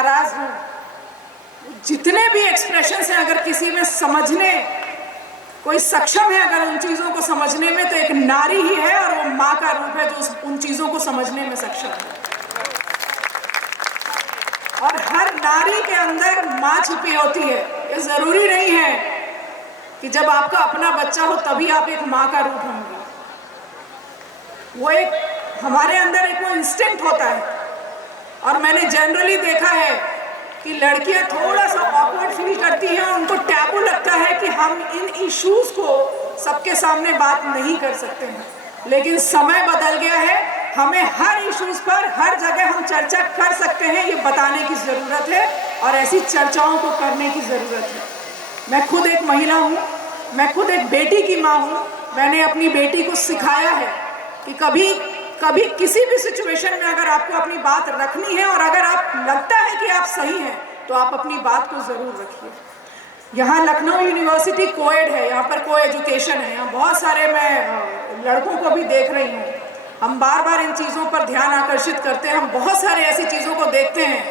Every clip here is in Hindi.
नाराज हूँ, जितने भी एक्सप्रेशन हैं, अगर किसी में समझने कोई सक्षम है अगर उन चीज़ों को समझने में, तो एक नारी ही है और वो माँ का रूप है जो उन चीज़ों को समझने में सक्षम है। और हर नारी के अंदर माँ छुपी होती है। ये ज़रूरी नहीं है कि जब आपका अपना बच्चा हो तभी आप एक माँ का रूप होंगे। वो एक हमारे अंदर एक वो इंस्टिंक्ट होता है। और मैंने जनरली देखा है कि लड़कियां थोड़ा सा ऑकवर्ड फील करती हैं और उनको टैबू लगता है कि हम इन इश्यूज़ को सबके सामने बात नहीं कर सकते हैं। लेकिन समय बदल गया है, हमें हर इश्यूज़ पर हर जगह हम चर्चा कर सकते हैं, ये बताने की ज़रूरत है और ऐसी चर्चाओं को करने की ज़रूरत है। मैं खुद एक महिला हूँ, मैं खुद एक बेटी की माँ हूँ। मैंने अपनी बेटी को सिखाया है कि कभी किसी भी सिचुएशन में अगर आपको अपनी बात रखनी है और अगर आप लगता है कि आप सही हैं तो आप अपनी बात को ज़रूर रखिए। यहाँ लखनऊ यूनिवर्सिटी कोएड है, यहाँ पर को एजुकेशन है। यहाँ बहुत सारे मैं लड़कों को भी देख रही हूँ। हम बार बार इन चीज़ों पर ध्यान आकर्षित करते हैं। हम बहुत सारे ऐसी चीज़ों को देखते हैं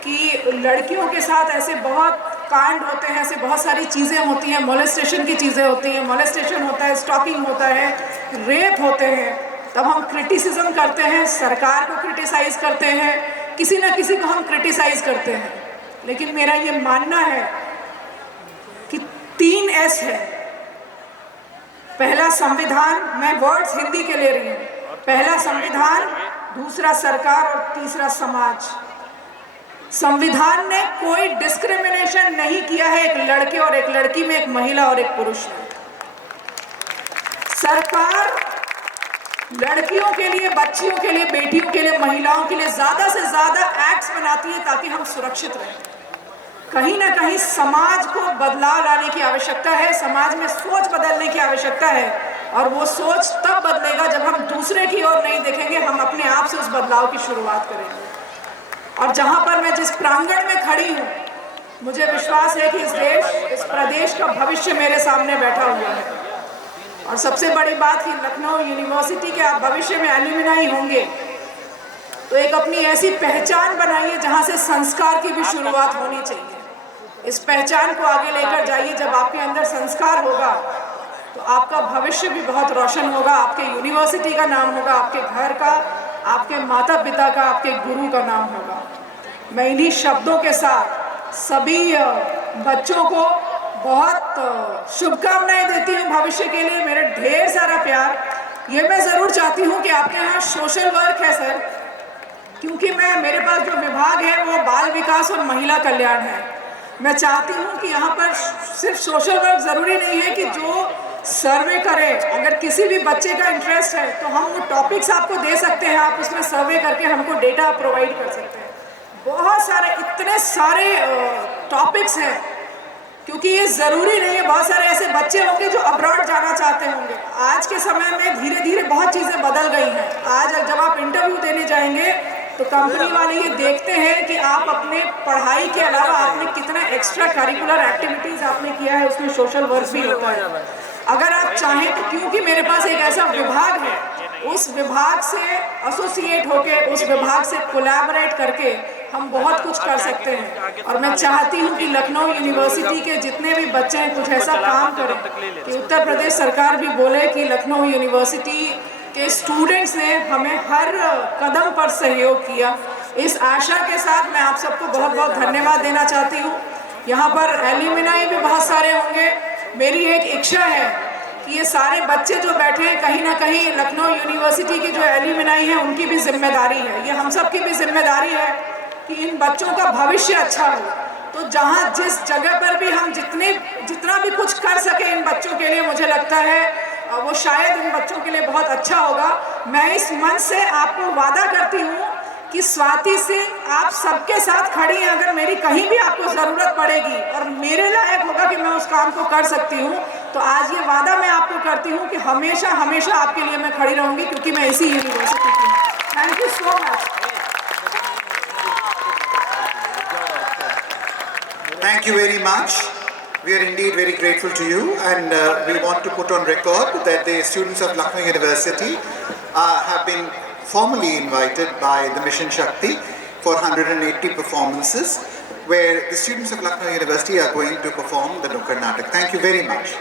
कि लड़कियों के साथ ऐसे बहुत कांड होते हैं, ऐसे बहुत सारी चीज़ें होती हैं, मोलेस्टेशन की चीज़ें होती हैं। मोलेस्टेशन होता है, स्टॉकिंग होता है, रेप होते हैं। तब हम क्रिटिसिज्म करते हैं, सरकार को क्रिटिसाइज करते हैं, किसी ना किसी को हम क्रिटिसाइज करते हैं। लेकिन मेरा ये मानना है कि 3 S है। पहला संविधान, मैं वर्ड्स हिंदी के ले रही हूँ। पहला संविधान, दूसरा सरकार और तीसरा समाज। संविधान ने कोई डिस्क्रिमिनेशन नहीं किया है एक लड़के और एक लड़की में, एक महिला और एक पुरुष में। सरकार लड़कियों के लिए, बच्चियों के लिए, बेटियों के लिए, महिलाओं के लिए ज़्यादा से ज़्यादा एक्ट्स बनाती है ताकि हम सुरक्षित रहें। कहीं ना कहीं समाज को बदलाव लाने की आवश्यकता है, समाज में सोच बदलने की आवश्यकता है। और वो सोच तब बदलेगा जब हम दूसरे की ओर नहीं देखेंगे, हम अपने आप से उस बदलाव की शुरुआत करेंगे। और जहाँ पर मैं जिस प्रांगण में खड़ी हूँ, मुझे विश्वास है कि इस प्रदेश का भविष्य मेरे सामने बैठा हुआ है। और सबसे बड़ी बात कि लखनऊ यूनिवर्सिटी के आप भविष्य में एल्यूमिनाई होंगे तो एक अपनी ऐसी पहचान बनाइए जहाँ से संस्कार की भी शुरुआत होनी चाहिए। इस पहचान को आगे लेकर जाइए। जब आपके अंदर संस्कार होगा तो आपका भविष्य भी बहुत रोशन होगा, आपके यूनिवर्सिटी का नाम होगा, आपके घर का, आपके माता पिता का, आपके गुरु का नाम होगा। मैं इन्हीं शब्दों के साथ सभी बच्चों को बहुत शुभकामनाएं देती हूँ भविष्य के लिए। मेरे ढेर सारा प्यार। ये मैं ज़रूर चाहती हूँ कि आपके यहाँ सोशल वर्क है सर, क्योंकि मेरे पास जो विभाग है वो बाल विकास और महिला कल्याण है। मैं चाहती हूँ कि यहाँ पर सिर्फ सोशल वर्क ज़रूरी नहीं है कि जो सर्वे करे, अगर किसी भी बच्चे का इंटरेस्ट है तो हम वो टॉपिक्स आपको दे सकते हैं, आप उसमें सर्वे करके हमको डेटा प्रोवाइड कर सकते हैं। बहुत सारे, इतने सारे टॉपिक्स हैं, क्योंकि ये ज़रूरी नहीं है। बहुत सारे ऐसे बच्चे होंगे जो अब्रॉड जाना चाहते होंगे। आज के समय में धीरे धीरे बहुत चीज़ें बदल गई हैं। आज जब आप इंटरव्यू देने जाएंगे तो कंपनी वाले ये देखते हैं कि आप अपने पढ़ाई के अलावा आपने कितना एक्स्ट्रा करिकुलर एक्टिविटीज़ आपने किया है, उसमें सोशल वर्क भी होता है। अगर आप चाहें तो, क्योंकि मेरे पास एक ऐसा विभाग है, उस विभाग से एसोसिएट होके, उस विभाग से कोलैबोरेट करके हम बहुत कुछ कर सकते हैं। और मैं चाहती हूँ कि लखनऊ यूनिवर्सिटी के जितने भी बच्चे हैं कुछ ऐसा काम करें कि उत्तर प्रदेश सरकार भी बोले कि लखनऊ यूनिवर्सिटी के स्टूडेंट्स ने हमें हर कदम पर सहयोग किया। इस आशा के साथ मैं आप सबको बहुत बहुत धन्यवाद देना चाहती हूँ। यहाँ पर एल्यूमिनाई भी बहुत सारे होंगे। मेरी एक इच्छा है कि ये सारे बच्चे जो बैठे हैं, कहीं ना कहीं लखनऊ यूनिवर्सिटी की जो एल्यूमिनाई है उनकी भी जिम्मेदारी है, ये हम सब की भी जिम्मेदारी है कि इन बच्चों का भविष्य अच्छा हो। तो जहाँ जिस जगह पर भी हम जितना भी कुछ कर सके इन बच्चों के लिए, मुझे लगता है वो शायद इन बच्चों के लिए बहुत अच्छा होगा। मैं इस मंच से आपको वादा करती हूँ कि स्वाति सिंह आप सबके साथ खड़ी हैं। अगर मेरी कहीं भी आपको ज़रूरत पड़ेगी और मेरे लायक होगा कि मैं उस काम को कर सकती हूँ, तो आज ये वादा मैं आपको करती हूँ कि हमेशा हमेशा आपके लिए मैं खड़ी रहूँगी, क्योंकि मैं इसी यूनिवर्सिटी की हूँ। Thank you so much. Thank you very much. We are indeed very grateful to you, and we want to put on record that the students of Lucknow University have been formally invited by the Mission Shakti for 180 performances, where the students of Lucknow University are going to perform the Nukkad Natak. Thank you very much.